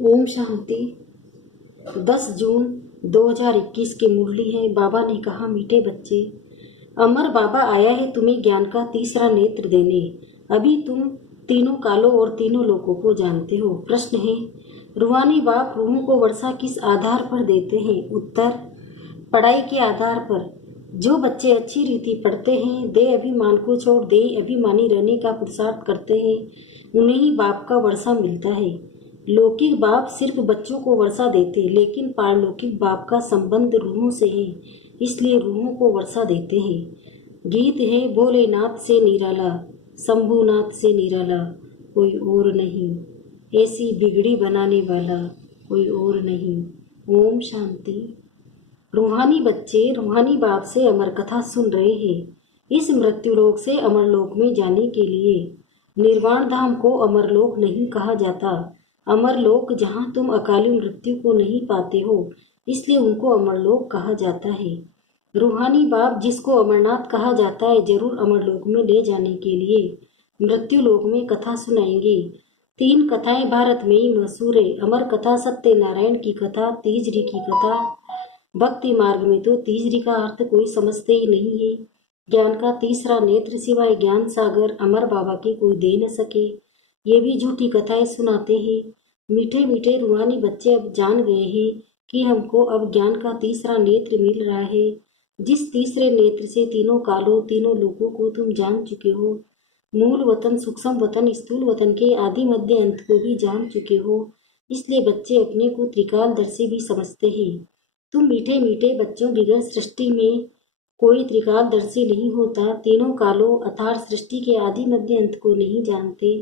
ओम शांति। 10 जून 2021 की मुरली है। बाबा ने कहा, मीठे बच्चे, अमर बाबा आया है तुम्हें ज्ञान का तीसरा नेत्र देने। अभी तुम तीनों कालों और तीनों लोकों को जानते हो। प्रश्न है, रूहानी बाप रूहों को वर्षा किस आधार पर देते हैं? उत्तर, पढ़ाई के आधार पर। जो बच्चे अच्छी रीति पढ़ते हैं, देह अभिमान को छोड़ देह अभिमानी रहने का पुरुषार्थ करते हैं, उन्हें ही बाप का वर्षा मिलता है। लौकिक बाप सिर्फ बच्चों को वर्षा देते, लेकिन पारलौकिक बाप का संबंध रूहों से है, इसलिए रूहों को वर्षा देते हैं। गीत है, भोलेनाथ से निराला, शंभुनाथ से निराला कोई और नहीं, ऐसी बिगड़ी बनाने वाला कोई और नहीं। ओम शांति। रूहानी बच्चे रूहानी बाप से अमर कथा सुन रहे हैं। इस मृत्यु लोक से अमर लोक में जाने के लिए निर्वाण धाम को अमर लोक नहीं कहा जाता। अमर लोक जहाँ तुम अकाली मृत्यु को नहीं पाते हो, इसलिए उनको अमर लोक कहा जाता है। रूहानी बाप जिसको अमरनाथ कहा जाता है, जरूर अमर लोक में ले जाने के लिए मृत्यु लोक में कथा सुनाएंगे। 3 कथाएं भारत में ही मशहूर है। अमर कथा, सत्यनारायण की कथा, तीजरी की कथा। भक्ति मार्ग में तो तीसरी का अर्थ कोई समझते ही नहीं है। ज्ञान का तीसरा नेत्र सिवाय ज्ञान सागर अमर बाबा के कोई दे न सके, ये भी झूठी कथाएं सुनाते हैं। मीठे मीठे रूहानी बच्चे अब जान गए हैं कि हमको अब ज्ञान का तीसरा नेत्र मिल रहा है। जिस तीसरे नेत्र से तीनों कालों तीनों लोगों को तुम जान चुके हो, मूल वतन, सूक्ष्म वतन, स्थूल वतन के आदि मध्य अंत को भी जान चुके हो, इसलिए बच्चे अपने को त्रिकालदर्शी भी समझते हैं। तुम मीठे मीठे बच्चों, बिगड़ सृष्टि में कोई त्रिकालदर्शी नहीं होता। तीनों कालों अर्थात सृष्टि के आदि मध्य अंत को नहीं जानते।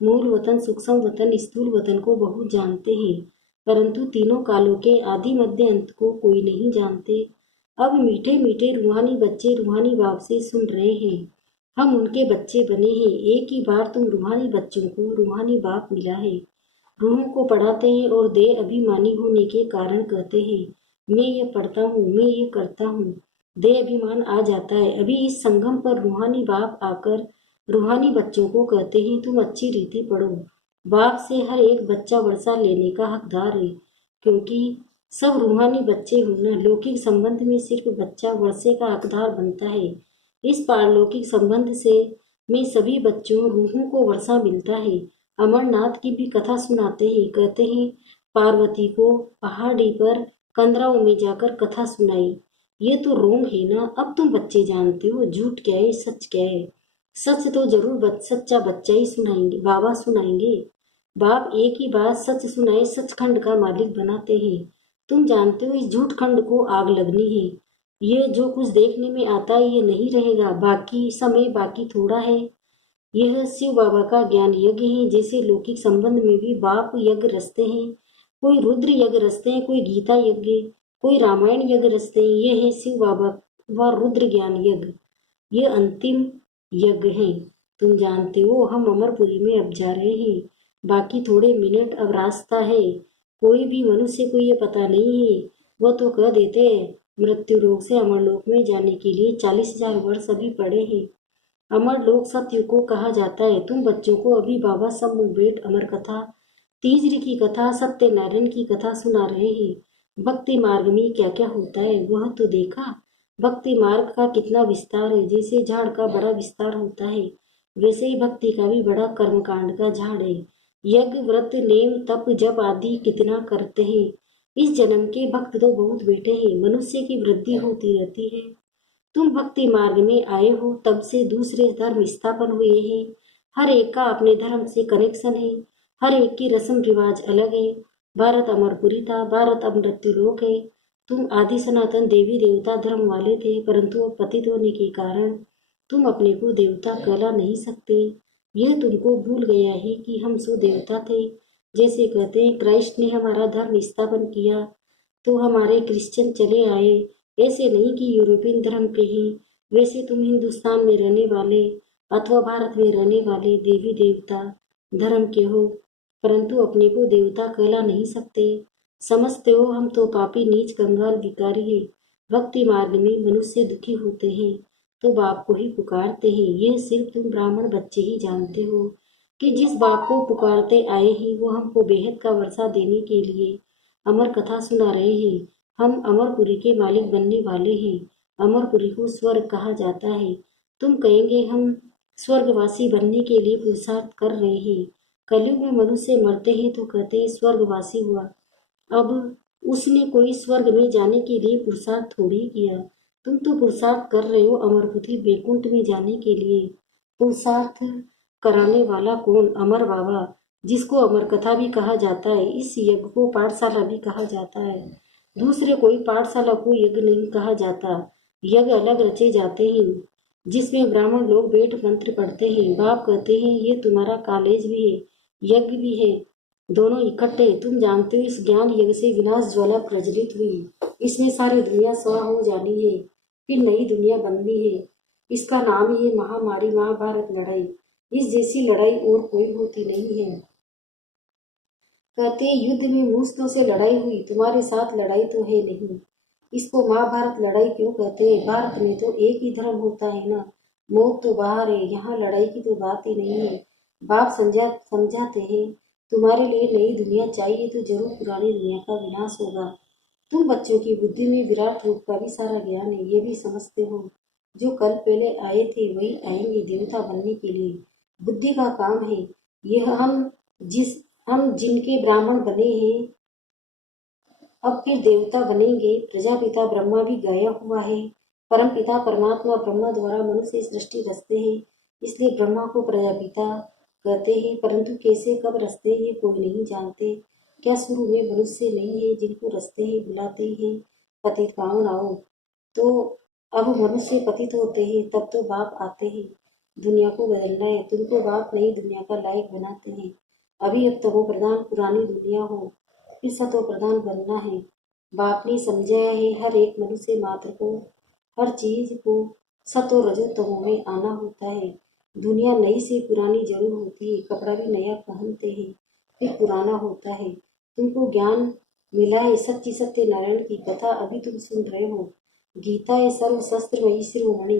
मूल वतन, सूक्ष्म वतन, स्थूल वतन को बहुत जानते हैं, परंतु तीनों कालों के आदि मध्य अंत को कोई नहीं जानते। अब मीठे मीठे रूहानी बच्चे रूहानी बाप से सुन रहे हैं। हम उनके बच्चे बने हैं। एक ही बार तुम रूहानी बच्चों को रूहानी बाप मिला है। रूहों को पढ़ाते हैं और देह अभिमानी होने के कारण कहते हैं, मैं ये पढ़ता हूँ, मैं ये करता हूँ। देह अभिमान आ जाता है। अभी इस संगम पर रूहानी बाप आकर रूहानी बच्चों को कहते हैं, तुम अच्छी रीति पढ़ो। बाप से हर एक बच्चा वर्षा लेने का हकदार है, क्योंकि सब रूहानी बच्चे होना। लौकिक संबंध में सिर्फ बच्चा वर्षे का हकदार बनता है। इस पारलौकिक संबंध से में सभी बच्चों रूहों को वर्षा मिलता है। अमरनाथ की भी कथा सुनाते हैं। कहते हैं, पार्वती को पहाड़ी पर कंदराओं में जाकर कथा सुनाई। ये तो रोंग है ना। अब तुम बच्चे जानते हो झूठ क्या है, सच क्या है। सच तो जरूर सच्चा बच्चा ही सुनाएंगे, बाबा सुनाएंगे। बाप एक ही बात सच सुनाए सचखंड का मालिक बनाते हैं। तुम जानते हो इस झूठ खंड को आग लगनी है। ये जो कुछ देखने में आता है ये नहीं रहेगा। बाकी समय बाकी थोड़ा है। यह शिव बाबा का ज्ञान यज्ञ है। जैसे लौकिक संबंध में भी बाप यज्ञ रचते हैं, कोई रुद्र यज्ञ रचते हैं, कोई गीता यज्ञ, कोई रामायण यज्ञ रचते हैं। ये है शिव बाबा व रुद्र ज्ञान यज्ञ। ये अंतिम यज्ञ है। तुम जानते हो हम अमरपुरी में अब जा रहे हैं। बाकी थोड़े मिनट अब रास्ता है। कोई भी मनुष्य को ये पता नहीं है। वह तो कह देते हैं, मृत्यु लोक से अमरलोक में जाने के लिए 40,000 वर्ष अभी पड़े हैं। अमर लोक सत्य को कहा जाता है। तुम बच्चों को अभी बाबा सम्मुख बैठ अमर कथा, तीजरी की कथा, सत्यनारायण की कथा सुना रहे हैं। भक्ति मार्ग में क्या क्या होता है वह तो देखा। भक्ति मार्ग का कितना विस्तार है। जैसे झाड़ का बड़ा विस्तार होता है, वैसे ही भक्ति का भी बड़ा कर्मकांड का झाड़ है। यज्ञ, व्रत, नेम, तप, जप आदि कितना करते हैं। इस जन्म के भक्त तो बहुत बैठे हैं। मनुष्य की वृद्धि होती रहती है। तुम भक्ति मार्ग में आए हो, तब से दूसरे धर्म स्थापन हुए हैं। हर एक का अपने धर्म से कनेक्शन है। हर एक की रस्म रिवाज अलग है। भारत अमरपुरी था, भारत अब मृत्यु लोक है। तुम आदि सनातन देवी देवता धर्म वाले थे, परंतु अब पतित होने के कारण तुम अपने को देवता कहला नहीं सकते। यह तुमको भूल गया है कि हम सो देवता थे। जैसे कहते हैं, क्राइस्ट ने हमारा धर्म स्थापन किया तो हमारे क्रिश्चियन चले आए। ऐसे नहीं कि यूरोपियन धर्म के हैं। वैसे तुम हिंदुस्तान में रहने वाले अथवा भारत में रहने वाले देवी देवता धर्म के हो, परंतु अपने को देवता कहला नहीं सकते। समझते हो हम तो पापी, नीच, कंगाल, भिखारी है। भक्ति मार्ग में मनुष्य दुखी होते हैं तो बाप को ही पुकारते हैं। यह सिर्फ तुम ब्राह्मण बच्चे ही जानते हो, कि जिस बाप को पुकारते आए हैं वो हमको बेहद का वर्षा देने के लिए अमर कथा सुना रहे हैं। हम अमरपुरी के मालिक बनने वाले हैं। अमरपुरी को स्वर्ग कहा जाता है। तुम कहेंगे हम स्वर्गवासी बनने के लिए पुरुषार्थ कर रहे हैं। कलयुग में मनुष्य मरते हैं तो कहते हैं स्वर्गवासी हुआ। अब उसने कोई स्वर्ग में जाने के लिए पुरुषार्थ थोड़ी किया। तुम तो पुरुषार्थ कर रहे हो अमरपुरी बैकुंठ में जाने के लिए। पुरुषार्थ कराने वाला कौन? अमर बाबा, जिसको अमर कथा भी कहा जाता है। इस यज्ञ को पाठशाला भी कहा जाता है। दूसरे कोई पाठशाला को यज्ञ नहीं कहा जाता। यज्ञ अलग रचे जाते हैं जिसमें ब्राह्मण लोग वेद मंत्र पढ़ते हैं। बाप कहते हैं ये तुम्हारा कॉलेज भी है, यज्ञ भी है, दोनों इकट्ठे। तुम जानते हो इस ज्ञान यज्ञ से विनाश ज्वाला प्रज्वलित हुई। इसमें सारी दुनिया स्वाहा हो जानी है, फिर नई दुनिया बननी है। इसका नाम ही है महामारी महाभारत लड़ाई। इस जैसी लड़ाई और कोई होती नहीं है। कहते युद्ध में मूसलों से लड़ाई हुई, तुम्हारे साथ लड़ाई तो है नहीं। इसको महाभारत लड़ाई क्यों कहते हैं? भारत में तो एक ही धर्म होता है ना। मौत तो बाहर है, यहाँ लड़ाई की तो बात ही नहीं है। बाप समझाते हैं तुम्हारे लिए नई दुनिया चाहिए तो जरूर पुरानी दुनिया का विनाश होगा। तुम बच्चों की बुद्धि में विराट रूप का भी सारा ज्ञान है, ये भी समझते हो। जो कल पहले आए थे वही आएंगे देवता बनने के लिए। बुद्धि का काम है यह। हम जिनके ब्राह्मण बने हैं अब फिर देवता बनेंगे। प्रजापिता ब्रह्मा भी गया हुआ है। परम पिता परमात्मा ब्रह्मा द्वारा मनुष्य सृष्टि रचते हैं, इसलिए ब्रह्मा को प्रजापिता कहते हैं। परंतु कैसे कब रचते हैं ये कोई नहीं जानते। क्या शुरू में मनुष्य नहीं है जिनको रचते हैं बुलाते हैं पतित पावन आओ? तो अब मनुष्य पतित होते हैं तब तो बाप आते हैं। दुनिया को बदलना है, तुमको बाप नई दुनिया का लायक बनाते हैं। अभी अब तमो प्रधान पुरानी दुनिया हो, फिर सतो प्रधान बनना है। बाप ने समझाया है हर एक मनुष्य मात्र को, हर चीज को सतो रजो तमो में आना होता है। दुनिया नई से पुरानी जरूर होती है। कपड़ा भी नया पहनते हैं फिर पुराना होता है। तुमको ज्ञान मिला है सच्ची सत्य नारायण की कथा अभी तुम सुन रहे हो। गीता है सर्व शस्त्र वही शिरोमणि,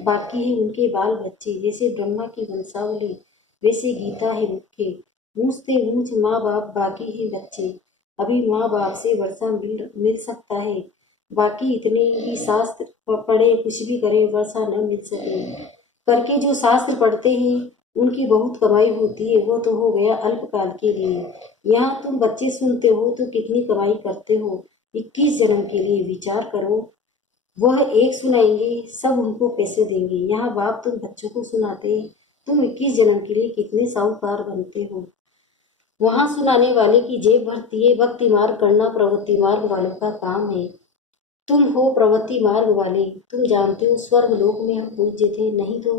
बाकी है उनके बाल बच्चे। जैसे ब्रह्मा की वंशावली वैसे गीता है मुख्य। ऊंचते ऊंच माँ बाप बाकी है बच्चे। अभी माँ बाप से वर्षा मिल सकता है, बाकी इतने ही शास्त्र पढ़े कुछ भी करे वर्षा न मिल सके। करके जो शास्त्र पढ़ते हैं उनकी बहुत कमाई होती है, वो तो हो गया अल्पकाल के लिए। यहाँ तुम बच्चे सुनते हो तो कितनी कमाई करते हो। 21 जन्म के लिए विचार करो। वह एक सुनाएंगे सब उनको पैसे देंगे। यहाँ बाप तुम बच्चों को सुनाते तुम 21 जन्म के लिए कितने साहूकार बनते हो। वहाँ सुनाने वाले की जेब भरती है। भक्ति मार्ग करना प्रवृत्ति मार्ग वालों का काम है। तुम हो प्रवृत्ति मार्ग वाले। तुम जानते हो स्वर्ग लोक में हम पूज्य थे, नहीं तो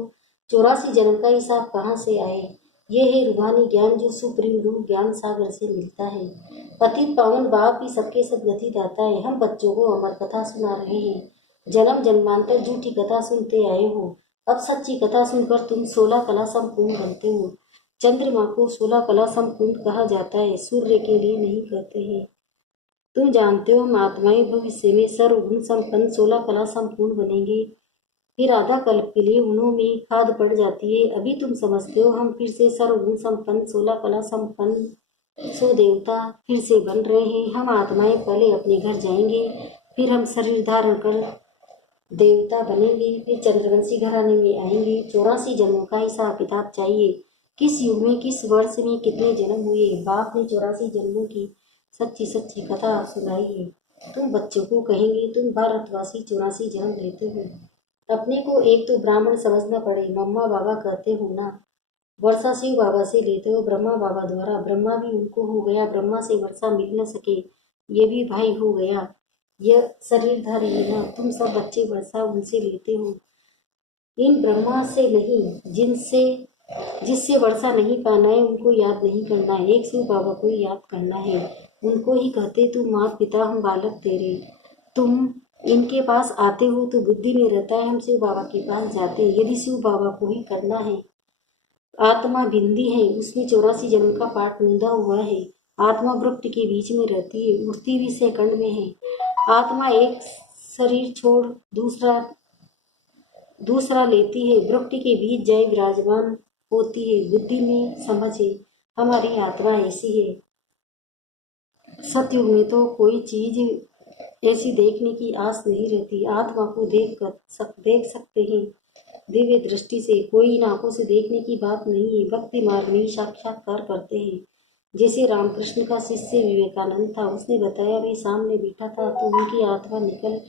84 जन्म का हिसाब कहाँ से आए। ये है रूहानी ज्ञान जो सुप्रीम रूप ज्ञान सागर से मिलता है। पतित पावन बाप ही सबके सदगति दाता है। हम बच्चों को अमर कथा सुना रहे हैं। जन्म जन्मांतर झूठी कथा सुनते आए हो, अब सच्ची कथा सुनकर तुम 16 कला संपूर्ण बनते हो। चंद्रमा को 16 कला संपूर्ण कहा जाता है, सूर्य के लिए नहीं कहते हैं। तुम जानते हो हम आत्माएं भविष्य में सर्वगुण संपन्न 16 कला संपूर्ण बनेंगे। फिर आधा कल्प के लिए उन्हों में खाद पड़ जाती है। अभी तुम समझते हो हम फिर से सर्वगुण संपन्न 16 कला संपन्न सो देवता फिर से बन रहे हैं। हम आत्माएं पहले अपने घर जाएंगे, फिर हम शरीर धारण कर देवता बनेंगे, फिर चंद्रवंशी घराने में आएंगे। 84 जन्मों का हिसाब किताब चाहिए। किस युग में किस वर्ष में कितने जन्म हुए। बाप ने 84 जन्मों की सच्ची सच्ची कथा सुनाई है। तुम बच्चों को कहेंगे तुम भारतवासी 84 जन्म लेते हो। अपने को एक तो ब्राह्मण समझना पड़े। मम्मा बाबा कहते हो ना, वर्षा शिव बाबा से लेते हो ब्रह्मा बाबा द्वारा। ब्रह्मा भी उनको हो गया, ब्रह्मा से वर्षा मिल न सके ये भी भाई हो गया। यह शरीरधारी है ना, तुम सब बच्चे वर्षा उनसे लेते हो। इन ब्रह्मा से नहीं, जिससे वर्षा नहीं पाना है उनको याद नहीं करना है। एक शिव बाबा को याद करना है। उनको ही कहते तुम माँ पिता हम बालक तेरे। तुम इनके पास आते हो तो बुद्धि में रहता है हम शिव बाबा के पास जाते हैं। यदि शिव बाबा को ही करना है। आत्मा बिंदी है, उसमें 84 जन्म का पाठ मुंदा हुआ है। आत्मा वृक्ष के बीच में रहती है, उड़ती भी सेकंड में है। आत्मा एक शरीर छोड़ दूसरा लेती है। वृक्ष के बीच जय विराजमान होती है। बुद्धि में समझ है, हमारी आत्मा ऐसी है। सतयुग में तो कोई चीज ऐसी देखने की आस नहीं रहती। आत्मा को देख सकते हैं दिव्य दृष्टि से। कोई इन आंखों से देखने की बात नहीं है। भक्ति मार्ग में साक्षात्कार करते हैं। जैसे रामकृष्ण का शिष्य विवेकानंद था, उसने बताया, मैं सामने बैठा था तो उनकी आत्मा निकल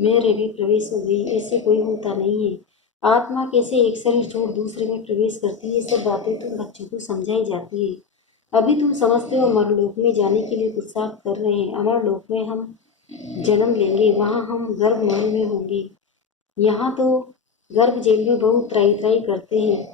मेरे भी प्रवेश हो गई। ऐसे कोई होता नहीं है। आत्मा कैसे एक शरीर छोड़ दूसरे में प्रवेश करती है, सब बातें तुम बच्चों को समझाई जाती है। अभी तुम समझते हो अमर लोक में जाने के लिए पुरुषार्थ कर रहे हैं। अमर लोक में हम जन्म लेंगे, वहाँ हम गर्भ महल में होंगे। यहाँ तो गर्भ जेल में बहुत त्राई त्राई करते हैं।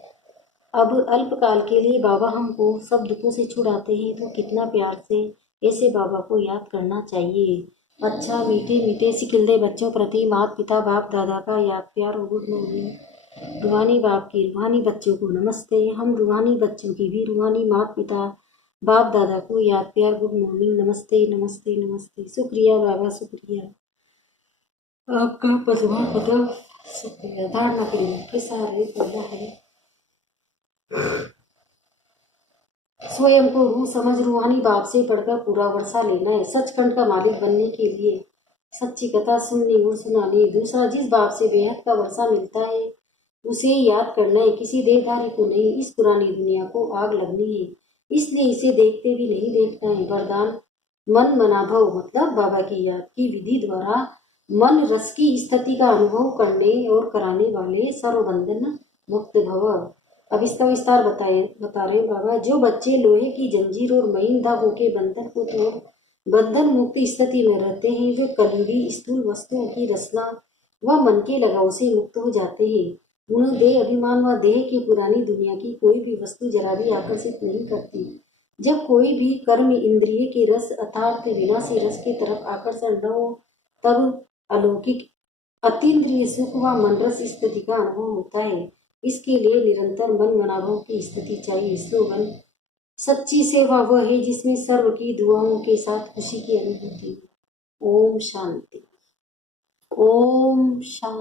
अब अल्पकाल के लिए बाबा हमको सब दुखों से छुड़ाते हैं, तो कितना प्यार से ऐसे बाबा को याद करना चाहिए। अच्छा, मीठे मीठे सिकिल्दे बच्चों प्रति माता पिता बाप दादा का याद प्यार और गुड मॉर्निंग। रूहानी बाप की रूहानी बच्चों को नमस्ते। हम रूहानी बच्चों की भी रूहानी माता पिता बाप दादा को याद प्यार गुड मॉर्निंग, नमस्ते नमस्ते नमस्ते। शुक्रिया बाबा, शुक्रिया आपका। पदमा पदम शुक्रिया। धारणा के लिए कैसा है? पहला है स्वयं को रूह समझ रूहानी बाप से पढ़कर पूरा वर्षा लेना है, सचखंड का मालिक बनने के लिए सच्ची कथा सुननी और सुनानी। दूसरा, जिस बाप से बेहद का वर्षा मिलता है उसे याद करना है, किसी देहधारी को नहीं। इस पुरानी दुनिया को आग लगनी है, इसलिए इसे देखते भी नहीं देखना है। वरदान, मन मनाभव मतलब बाबा की याद की विधि द्वारा मन रस की स्थिति का अनुभव करने और कराने वाले सर्वबंधन मुक्त भव। अब इसका विस्तार बता रहे बाबा। जो बच्चे लोहे की जंजीर और महीन धागों के बंधन को तोड़ बंधन मुक्त स्थिति में रहते हैं, जो कलयुगी स्थूल वस्तुओं की रचना व मन के लगाव से मुक्त हो जाते हैं। उन्हें देह अभिमान व देह की पुरानी दुनिया की कोई भी वस्तु जरा भी आकर्षित नहीं करती। जब कोई भी कर्म इंद्रिय के रस अर्थात विनाशी रस की तरफ आकर्षण न हो, तब अलौकिक अतीन्द्रिय सुख व मन रस स्थिति का अनुभव होता है। इसके लिए निरंतर मन मनाभव की स्थिति चाहिए। स्लोगन, सच्ची सेवा वह है जिसमें सर्व की दुआओं के साथ खुशी की अनुभूति। ओम शांति। ओम शांति।